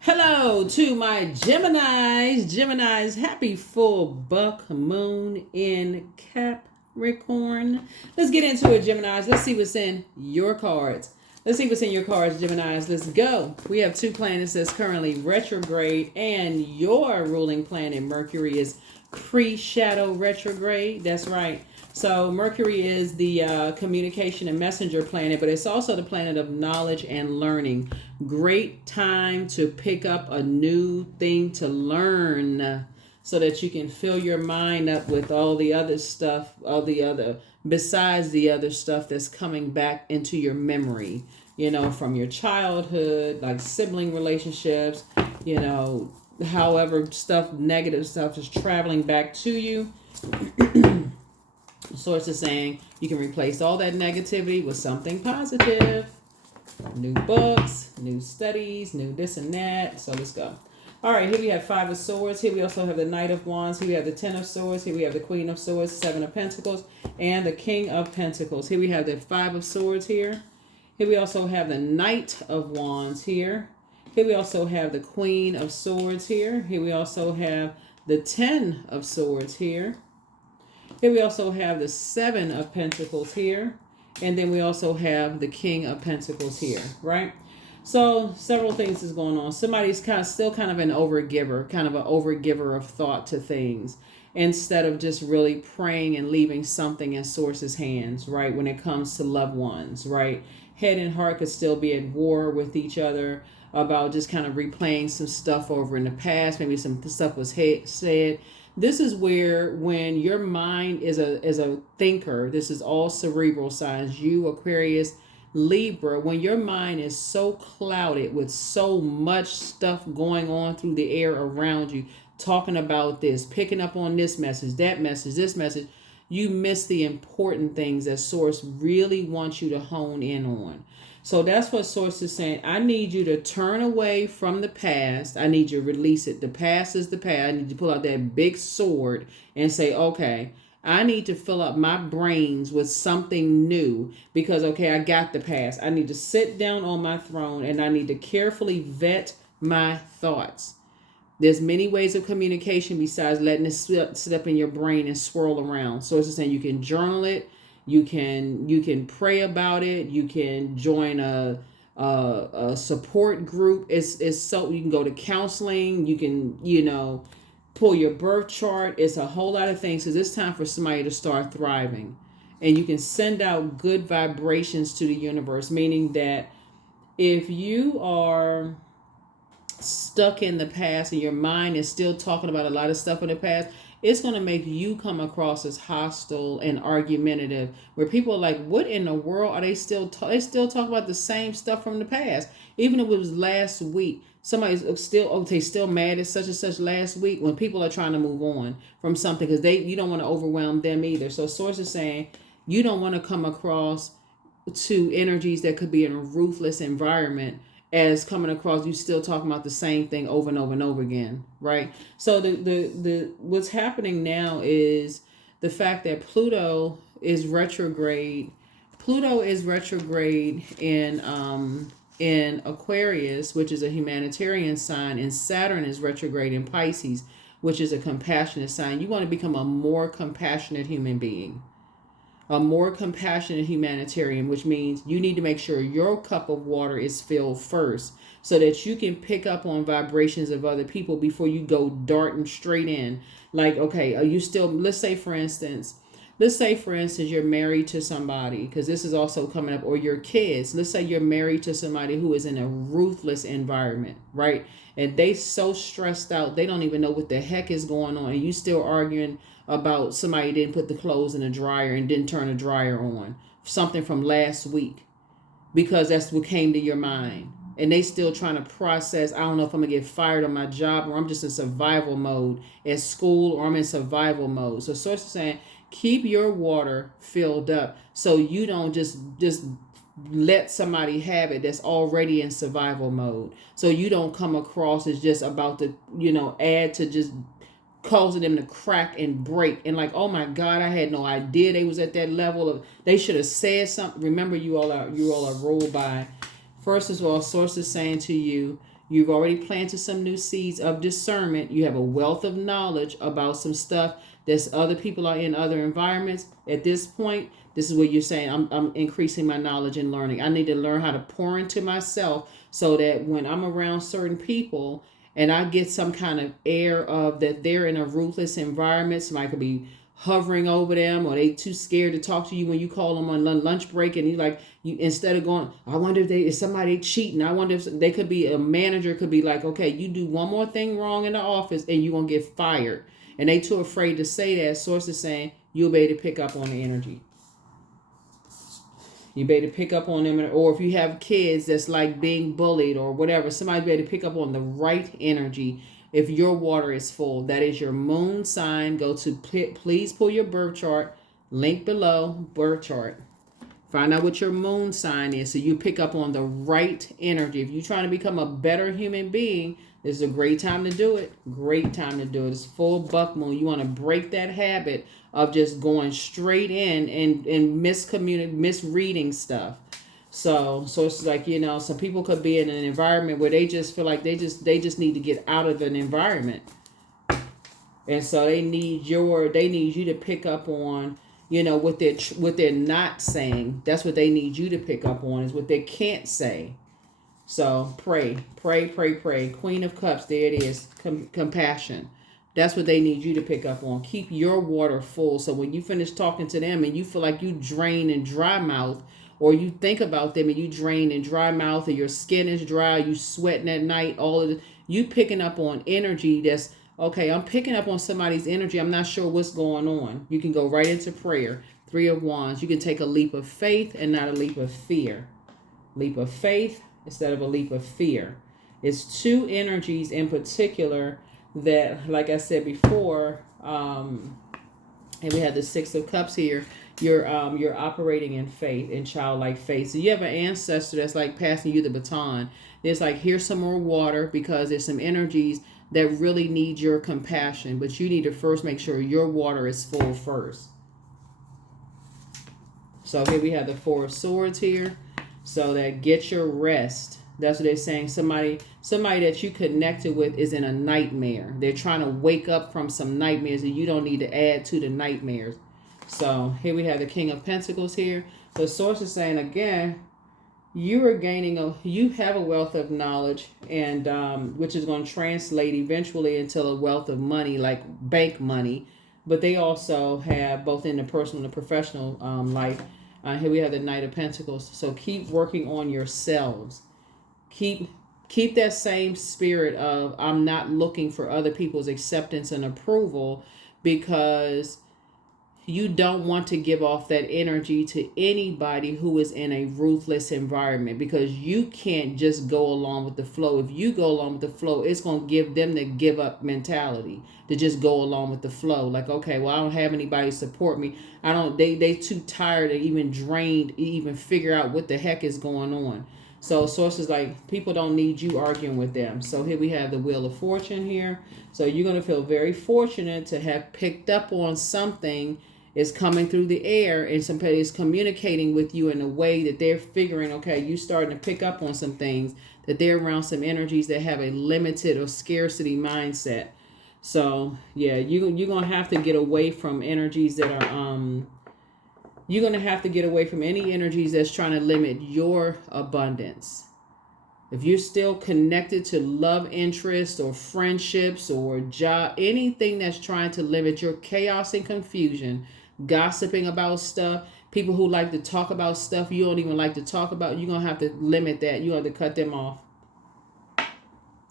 Hello to my Geminis. Geminis, happy full buck moon in Capricorn. Let's get into it, Geminis. Let's see what's in your cards. Let's see what's in your cards, Geminis. Let's go. We have two planets that's currently retrograde, and your ruling planet, Mercury, is pre-shadow retrograde. That's right. So Mercury is the communication and messenger planet, but it's also the planet of knowledge and learning. Great time to pick up a new thing to learn so that you can fill your mind up with all the other stuff, besides the other stuff that's coming back into your memory, from your childhood, like sibling relationships, however negative stuff is traveling back to you. Source is saying you can replace all that negativity with something positive. New books, new studies, new this and that. So let's go. All right, here we have Five of Swords. Here we also have the Knight of Wands. Here we have the Ten of Swords. Here we have the Queen of Swords, Seven of Pentacles, and the King of Pentacles. Here we have the Five of Swords here. Here we also have the Knight of Wands here. Here we also have the Queen of Swords here. Here we also have the Ten of Swords here. Here we also have the Seven of Pentacles here. And then we also have the King of Pentacles here, right? So several things is going on. Somebody's still kind of an overgiver of thought to things, instead of just really praying and leaving something in Source's hands, right? When it comes to loved ones, right? Head and heart could still be at war with each other about just kind of replaying some stuff over in the past. Maybe some stuff was said. This is where, when your mind is a thinker, this is all cerebral signs, you, Aquarius, Libra, when your mind is so clouded with so much stuff going on through the air around you, talking about this, picking up on this message, that message, this message, you miss the important things that Source really wants you to hone in on. So that's what Source is saying. I need you to turn away from the past. I need you to release it. The past is the past. I need you to pull out that big sword and say, okay, I need to fill up my brains with something new because, okay, I got the past. I need to sit down on my throne and I need to carefully vet my thoughts. There's many ways of communication besides letting it sit up in your brain and swirl around. So it's saying you can journal it. You can pray about it. You can join a support group. It's so you can go to counseling. You can pull your birth chart. It's a whole lot of things because it's time for somebody to start thriving, and you can send out good vibrations to the universe. Meaning that if you are stuck in the past and your mind is still talking about a lot of stuff in the past, it's going to make you come across as hostile and argumentative, where people are like, what in the world are they still they still talk about the same stuff from the past, even if it was last week. Somebody's still mad at such and such last week, when people are trying to move on from something because you don't want to overwhelm them either. So Source is saying you don't want to come across to energies that could be in a ruthless environment as coming across you still talking about the same thing over and over and over again, right? So the what's happening now is the fact that Pluto is retrograde. Pluto is retrograde in Aquarius, which is a humanitarian sign, and Saturn is retrograde in Pisces, which is a compassionate sign. You want to become a more compassionate human being. A more compassionate humanitarian, which means you need to make sure your cup of water is filled first so that you can pick up on vibrations of other people before you go darting straight in. Like, okay, are you still, let's say for instance, you're married to somebody, because this is also coming up, or your kids. Let's say you're married to somebody who is in a ruthless environment, right? And they so stressed out, they don't even know what the heck is going on. And you still arguing about somebody didn't put the clothes in the dryer and didn't turn the dryer on. Something from last week, because that's what came to your mind. And they still trying to process, I don't know if I'm going to get fired on my job, or I'm just in survival mode at school, or I'm in survival mode. So Source is saying, keep your water filled up so you don't just let somebody have it that's already in survival mode. So you don't come across as just about to, add to just causing them to crack and break. And like, oh my God, I had no idea they was at that level of, they should have said something. Remember, you all are ruled by, first of all, Source is saying to you, You've already planted some new seeds of discernment. You have a wealth of knowledge about some stuff that's other people are in other environments. At this point, this is what you're saying. I'm increasing my knowledge and learning. I need to learn how to pour into myself so that when I'm around certain people and I get some kind of air of that they're in a ruthless environment, somebody could be hovering over them, or they too scared to talk to you when you call them on lunch break, and you like, you instead of going, I wonder if is somebody cheating, I wonder if they could be, a manager could be like, okay, you do one more thing wrong in the office and you're gonna get fired, and they too afraid to say that. Source is saying you'll be able to pick up on the energy. You be able to pick up on them, or if you have kids that's like being bullied or whatever, somebody be able to pick up on the right energy. If your water is full, that is your moon sign. Go to please pull your birth chart, link below, birth chart. Find out what your moon sign is so you pick up on the right energy. If you're trying to become a better human being, this is a great time to do it. Great time to do it. It's full buck moon. You want to break that habit of just going straight in and misreading stuff. So it's like, some people could be in an environment where they just feel like they just need to get out of an environment. And so they need you to pick up on, what they're not saying. That's what they need you to pick up on, is what they can't say. So pray. Queen of Cups, there it is. Compassion. That's what they need you to pick up on. Keep your water full, so when you finish talking to them and you feel like you drain and dry mouth, or you think about them and you drain and dry mouth, or your skin is dry, you sweating at night, all of it, you picking up on energy that's, okay, I'm picking up on somebody's energy. I'm not sure what's going on. You can go right into prayer. 3 of Wands. You can take a leap of faith and not a leap of fear. Leap of faith instead of a leap of fear. It's 2 energies in particular that, like I said before, and we have the 6 of Cups here. You're operating in faith, in childlike faith. So you have an ancestor that's like passing you the baton. There's like, here's some more water, because there's some energies that really need your compassion, but you need to first make sure your water is full first. So here we have the 4 of Swords here. So that get your rest. That's what they're saying. Somebody that you connected with is in a nightmare. They're trying to wake up from some nightmares, and you don't need to add to the nightmares. So here we have the King of Pentacles here. The source is saying again, you have a wealth of knowledge, and which is going to translate eventually into a wealth of money, like bank money. But they also have both in the personal and the professional life. Here we have the Knight of Pentacles. So keep working on yourselves. Keep that same spirit of, I'm not looking for other people's acceptance and approval, because you don't want to give off that energy to anybody who is in a ruthless environment, because you can't just go along with the flow. If you go along with the flow, it's going to give them the give up mentality to just go along with the flow. Like, okay, well, I don't have anybody to support me. They too tired and even drained to even figure out what the heck is going on. So sources like, people don't need you arguing with them. So here we have the Wheel of Fortune here. So you're going to feel very fortunate to have picked up on something is coming through the air, and somebody is communicating with you in a way that they're figuring, okay, you starting to pick up on some things, that they're around some energies that have a limited or scarcity mindset. So yeah, you're going to have to get away from energies that are, you're going to have to get away from any energies that's trying to limit your abundance. If you're still connected to love interest or friendships or job, anything that's trying to limit your chaos and confusion, gossiping about stuff, people who like to talk about stuff you don't even like to talk about, you're going to have to limit that. You have to cut them off.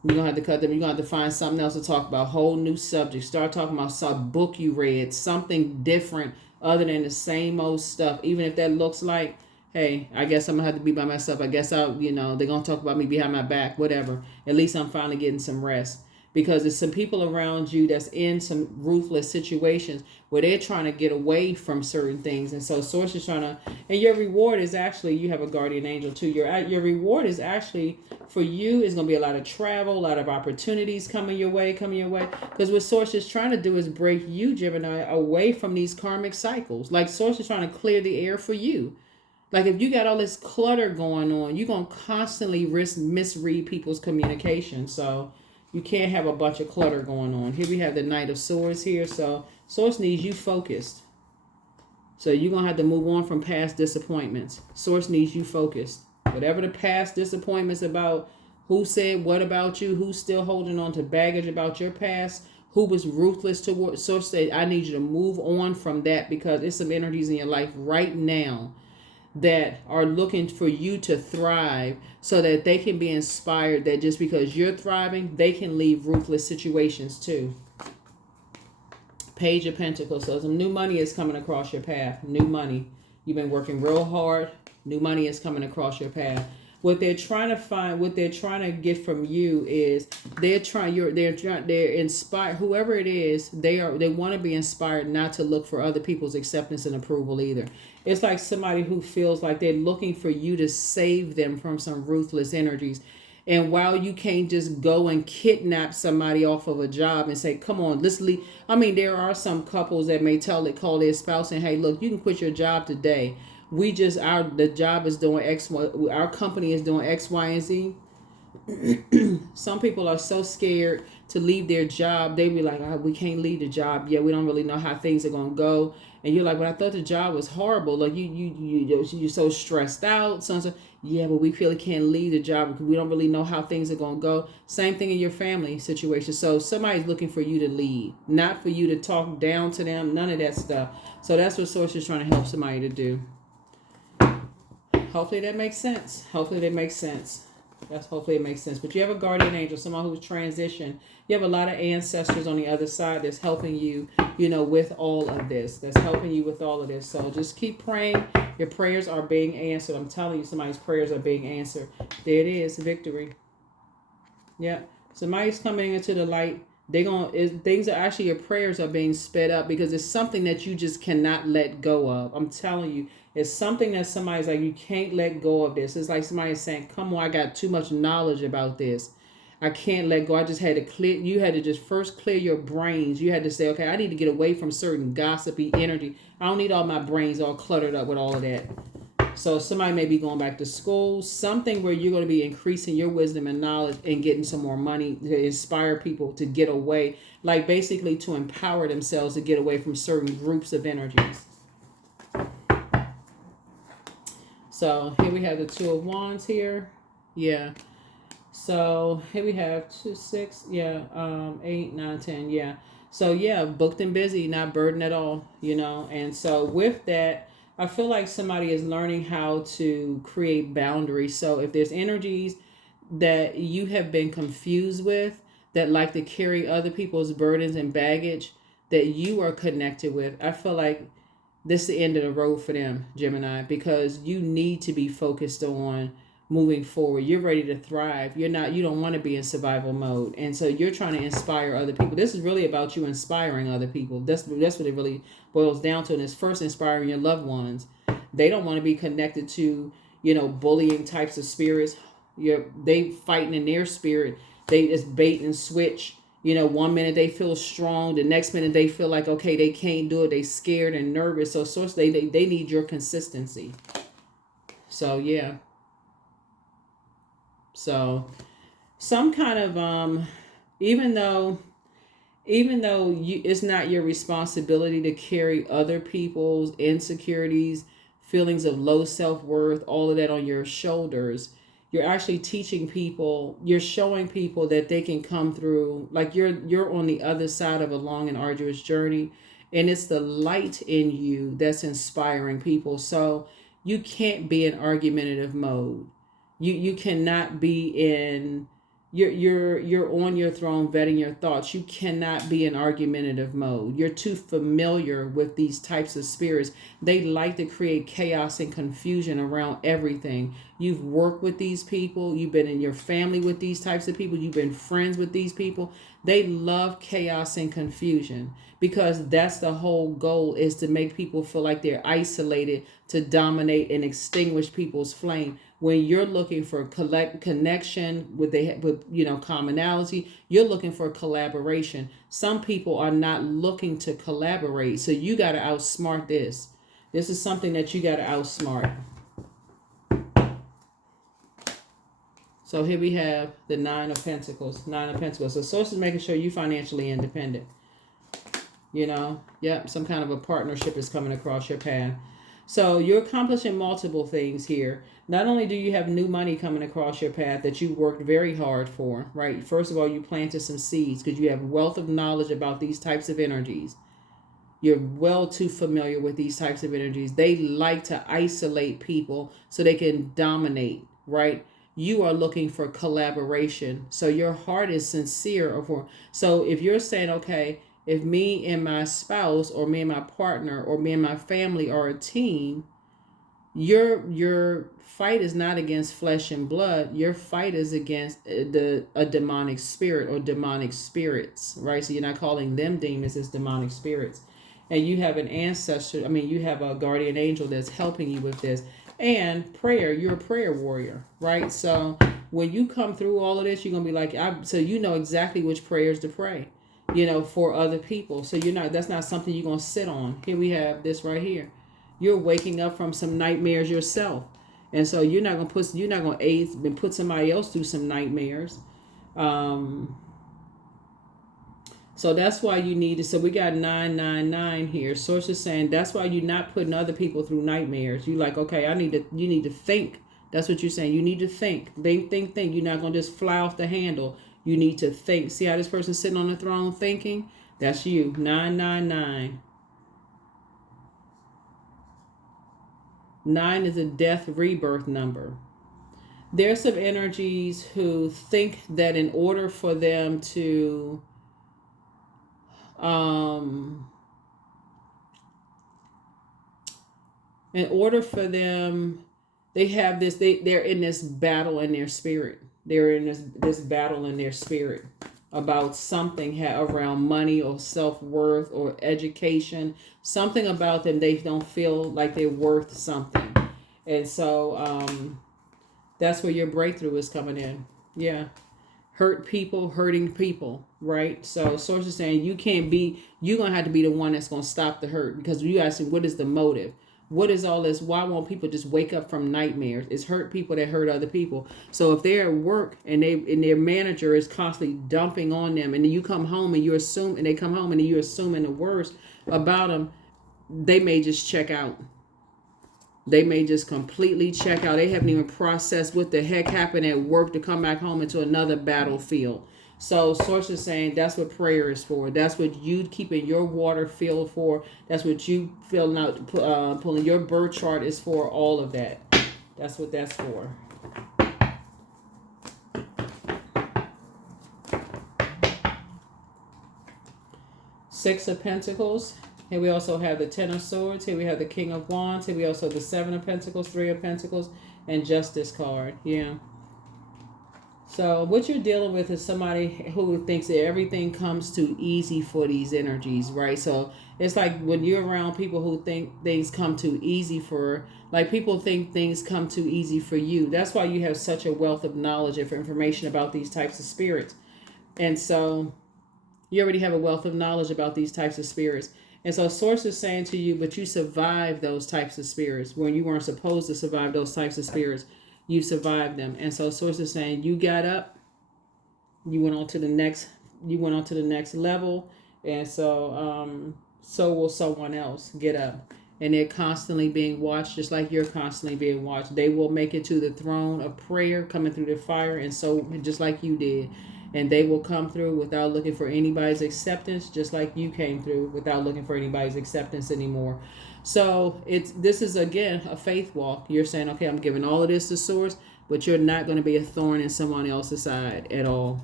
You're going to have to cut them. You're going to have to find something else to talk about, whole new subject. Start talking about some book you read, something different other than the same old stuff. Even if that looks like, hey, I guess I'm going to have to be by myself. I guess they're going to talk about me behind my back, whatever. At least I'm finally getting some rest. Because there's some people around you that's in some ruthless situations where they're trying to get away from certain things. And so source is trying to, and your reward is actually, you have a guardian angel too. Your reward is actually, for you, is going to be a lot of travel, a lot of opportunities coming your way. Because what source is trying to do is break you, Gemini, away from these karmic cycles. Like source is trying to clear the air for you. Like if you got all this clutter going on, you're going to constantly misread people's communication. So you can't have a bunch of clutter going on. Here we have the Knight of Swords here. So Source needs you focused. So you're going to have to move on from past disappointments. Source needs you focused. Whatever the past disappointments about, who said what about you, who's still holding on to baggage about your past, who was ruthless towards, Source said, I need you to move on from that, because there's some energies in your life right now that are looking for you to thrive, so that they can be inspired that just because you're thriving, they can leave ruthless situations too. Page of Pentacles. So some new money is coming across your path. New money. You've been working real hard. New money is coming across your path. What they're trying to find, what they're trying to get from you is they're inspired. Whoever it is, they want to be inspired not to look for other people's acceptance and approval either. It's like somebody who feels like they're looking for you to save them from some ruthless energies. And while you can't just go and kidnap somebody off of a job and say, come on, let's leave. I mean, there are some couples that may call their spouse and, hey, look, you can quit your job today. The job is doing X, our company is doing X, Y, and Z. Some people are so scared to leave their job. They be like, we can't leave the job. Yeah, we don't really know how things are going to go. And you're like, but I thought the job was horrible. Like you're so stressed out. So yeah, but we feel it can't leave the job because we don't really know how things are going to go. Same thing in your family situation. So somebody's looking for you to lead, not for you to talk down to them. None of that stuff. So that's what Source is trying to help somebody to do. Hopefully that makes sense. Hopefully it makes sense. But you have a guardian angel, someone who's transitioned. You have a lot of ancestors on the other side that's helping you, with all of this. So just keep praying. Your prayers are being answered. I'm telling you, somebody's prayers are being answered. There it is, victory. Yeah. Somebody's coming into the light. Your prayers are being sped up because it's something that you just cannot let go of. I'm telling you, it's something that somebody's like, you can't let go of this. It's like somebody's saying, come on, I got too much knowledge about this. I can't let go. I just had to clear. You had to just first clear your brains. You had to say, okay, I need to get away from certain gossipy energy. I don't need all my brains all cluttered up with all of that. So somebody may be going back to school, something where you're going to be increasing your wisdom and knowledge and getting some more money to inspire people to get away, like basically to empower themselves to get away from certain groups of energies. So here we have the Two of Wands here. Yeah. So here we have 2, 6, 8, 9, 10. Yeah. So yeah, booked and busy, not burdened at all, And so with that, I feel like somebody is learning how to create boundaries. So if there's energies that you have been confused with, that like to carry other people's burdens and baggage that you are connected with, I feel like this is the end of the road for them, Gemini, because you need to be focused on moving forward. You're ready to thrive. You don't want to be in survival mode. And so you're trying to inspire other people. This is really about you inspiring other people. That's what it really boils down to. And it's first inspiring your loved ones. They don't want to be connected to, bullying types of spirits. They fighting in their spirit. They just bait and switch. 1 minute they feel strong. The next minute they feel like, okay, they can't do it. They scared and nervous. So Source, they need your consistency. So, yeah. So some kind of, even though it's not your responsibility to carry other people's insecurities, feelings of low self-worth, all of that on your shoulders, you're actually teaching people, you're showing people that they can come through, like you're on the other side of a long and arduous journey, and it's the light in you that's inspiring people. So you can't be in argumentative mode. You cannot be in, you're on your throne vetting your thoughts. You cannot be in argumentative mode. You're too familiar with these types of spirits. They like to create chaos and confusion around everything. You've worked with these people. You've been in your family with these types of people. You've been friends with these people. They love chaos and confusion because that's the whole goal, is to make people feel like they're isolated, to dominate and extinguish people's flame. When you're looking for connection with commonality, you're looking for collaboration. Some people are not looking to collaborate. So you got to outsmart this. This is something that you got to outsmart. So here we have the Nine of Pentacles. Nine of Pentacles. So source is making sure you financially independent. You know, yep, some kind of a partnership is coming across your path. So you're accomplishing multiple things here. Not only do you have new money coming across your path that you worked very hard for, right? First of all, you planted some seeds because you have wealth of knowledge about these types of energies. You're well too familiar with these types of energies. They like to isolate people so they can dominate, right? You are looking for collaboration. So your heart is sincere. So if you're saying, okay, if me and my spouse or me and my partner or me and my family are a team, your fight is not against flesh and blood. Your fight is against a demonic spirit or demonic spirits, right? So you're not calling them demons, it's demonic spirits. And you have an ancestor, you have a guardian angel that's helping you with this. And prayer, you're a prayer warrior, right? So when you come through all of this, you're going to be like, so you know exactly which prayers to pray, for other people. So that's not something you're going to sit on. Here we have this right here. You're waking up from some nightmares yourself. And so you're not going to aid and put somebody else through some nightmares. So that's why you need it. So we got 999 here. Source is saying that's why you're not putting other people through nightmares. You like, okay, you need to think. That's what you're saying. You need to think. Think. You're not going to just fly off the handle. You need to think. See how this person's sitting on the throne thinking? That's you. 999. 9 is a death rebirth number. There's some energies who think that in order for them to they have this, they're in this battle in their spirit. They're in this battle in their spirit about something around money or self-worth or education. Something about them, they don't feel like they're worth something. And so that's where your breakthrough is coming in. Yeah. Hurting people, right? So source is saying you're going to have to be the one that's going to stop the hurt, because you asking, what is the motive? What is all this? Why won't people just wake up from nightmares? It's hurt people that hurt other people. So if they're at work and their manager is constantly dumping on them, and then you come home and you're assuming the worst about them, they may just check out. They may just completely check out. They haven't even processed what the heck happened at work to come back home into another battlefield. So source is saying that's what prayer is for. That's what you keeping your water filled for. That's what you filling out, pulling your birth chart is for. All of that. That's what that's for. Six of Pentacles. Here we also have the Ten of Swords. Here we have the King of Wands. Here we also have the Seven of Pentacles, Three of Pentacles, and Justice card. Yeah. So what you're dealing with is somebody who thinks that everything comes too easy for these energies, right? So it's like when you're around people who think things come too easy people think things come too easy for you. That's why you have such a wealth of knowledge and information about these types of spirits. And so you already have a wealth of knowledge about these types of spirits. And so source is saying to you, but you survived those types of spirits when you weren't supposed to survive those types of spirits. You survived them. And so source is saying you got up, you went on to the next level. And so will someone else get up. And they're constantly being watched, just like you're constantly being watched. They will make it to the throne of prayer, coming through the fire, and so just like you did. And they will come through without looking for anybody's acceptance, just like you came through without looking for anybody's acceptance anymore. So this is, again, a faith walk. You're saying, okay, I'm giving all of this to source, but you're not going to be a thorn in someone else's side at all.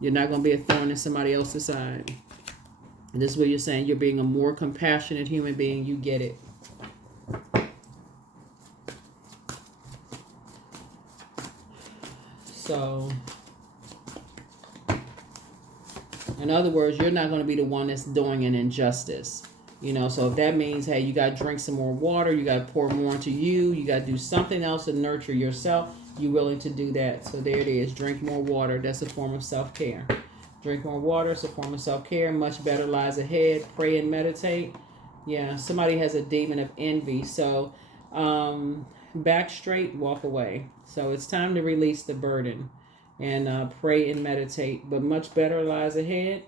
You're not going to be a thorn in somebody else's side. And this is where you're saying you're being a more compassionate human being. You get it. So in other words, you're not going to be the one that's doing an injustice. So if that means, hey, you got to drink some more water, you got to pour more into you, you got to do something else to nurture yourself, you're willing to do that. So there it is. Drink more water. That's a form of self-care. Drink more water. It's a form of self-care. Much better lies ahead. Pray and meditate. Yeah, somebody has a demon of envy. So back straight, walk away. So it's time to release the burden and pray and meditate. But much better lies ahead.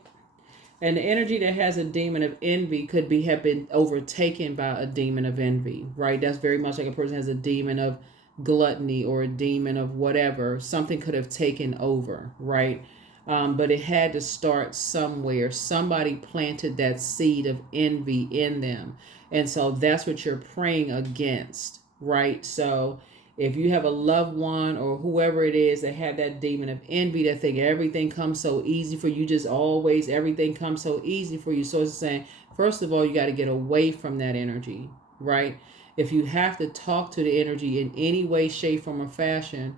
And the energy that has a demon of envy could have been overtaken by a demon of envy, right? That's very much like a person has a demon of gluttony or a demon of whatever. Something could have taken over, right? But it had to start somewhere. Somebody planted that seed of envy in them. And so that's what you're praying against, right? So if you have a loved one or whoever it is that have that demon of envy, that think everything comes so easy for you, just always everything comes so easy for you. So it's saying, first of all, you got to get away from that energy, right? If you have to talk to the energy in any way, shape, form, or fashion,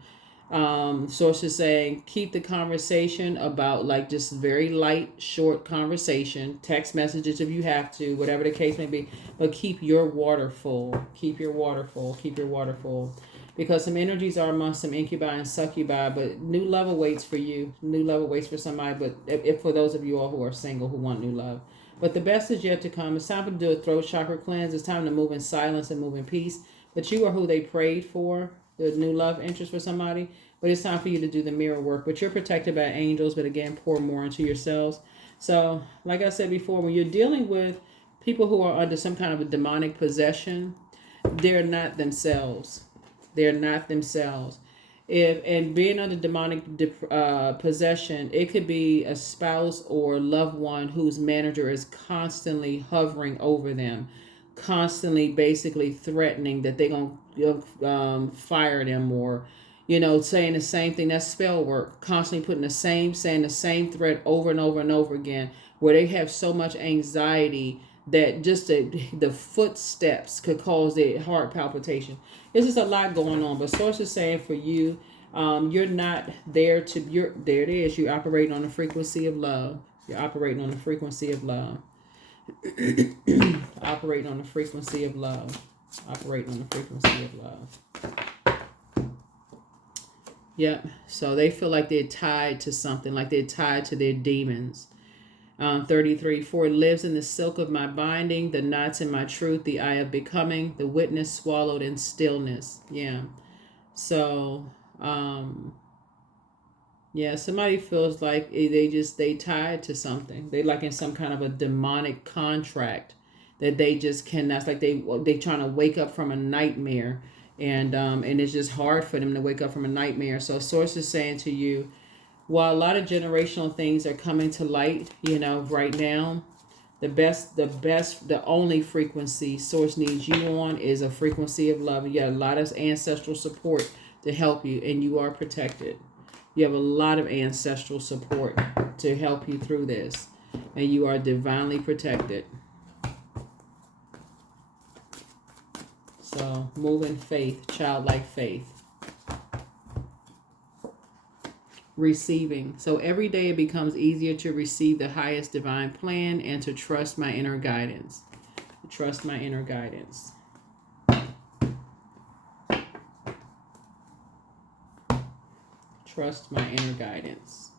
source is saying keep the conversation about like just very light, short conversation, text messages if you have to, whatever the case may be, but keep your water full. Keep your water full. Keep your water full. Because some energies are amongst some incubi and succubi, but new love awaits for you. New love awaits for somebody, but if for those of you all who are single who want new love. But the best is yet to come. It's time to do a throat chakra cleanse. It's time to move in silence and move in peace. But you are who they prayed for, the new love interest for somebody. But it's time for you to do the mirror work. But you're protected by angels, but again, pour more into yourselves. So, like I said before, when you're dealing with people who are under some kind of a demonic possession, they're not themselves. They're not themselves. And being under demonic possession, it could be a spouse or loved one whose manager is constantly hovering over them, constantly basically threatening that they're going to fire them, or saying the same thing. That's spell work. Constantly saying the same threat over and over and over again, where they have so much anxiety that just the footsteps could cause their heart palpitation. It's just a lot going on. But source is saying for you, you're not there there it is. You're operating on the frequency of love. You're operating on the frequency of love. Operating on the frequency of love. Operating on the frequency of love. Yep. So they feel like they're tied to something, like they're tied to their demons. 33, for it lives in the silk of my binding, the knots in my truth, the eye of becoming, the witness swallowed in stillness. Yeah. So, somebody feels like they tied to something. They like in some kind of a demonic contract that they just cannot. It's like they trying to wake up from a nightmare, and it's just hard for them to wake up from a nightmare. So source is saying to you, while a lot of generational things are coming to light, right now, the only frequency source needs you on is a frequency of love. You got a lot of ancestral support to help you, and you are protected. You have a lot of ancestral support to help you through this, and you are divinely protected. So move in faith, childlike faith. Receiving. So every day it becomes easier to receive the highest divine plan and to trust my inner guidance. Trust my inner guidance. Trust my inner guidance.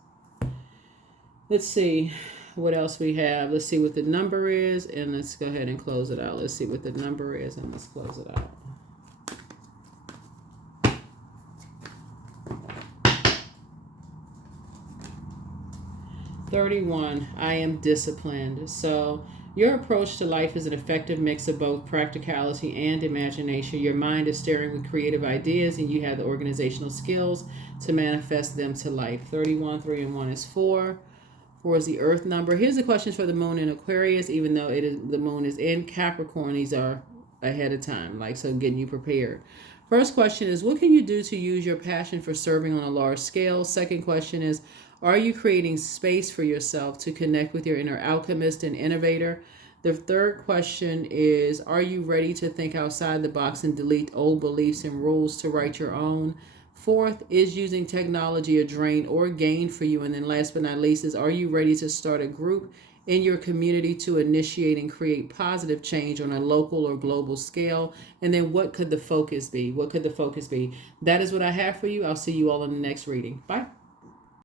Let's see what else we have. Let's see what the number is, and let's go ahead and close it out. Let's see what the number is, and let's close it out. 31, I am disciplined. So your approach to life is an effective mix of both practicality and imagination. Your mind is staring with creative ideas, and you have the organizational skills to manifest them to life. 31, 3 and 1 is 4. 4 is the earth number. Here's the questions for the moon in Aquarius, even though the moon is in Capricorn. These are ahead of time, so getting you prepared. First question is, what can you do to use your passion for serving on a large scale? Second question is, are you creating space for yourself to connect with your inner alchemist and innovator? The third question is, are you ready to think outside the box and delete old beliefs and rules to write your own? Fourth, is using technology a drain or gain for you? And then last but not least is, are you ready to start a group in your community to initiate and create positive change on a local or global scale? And then what could the focus be? What could the focus be? That is what I have for you. I'll see you all in the next reading. Bye.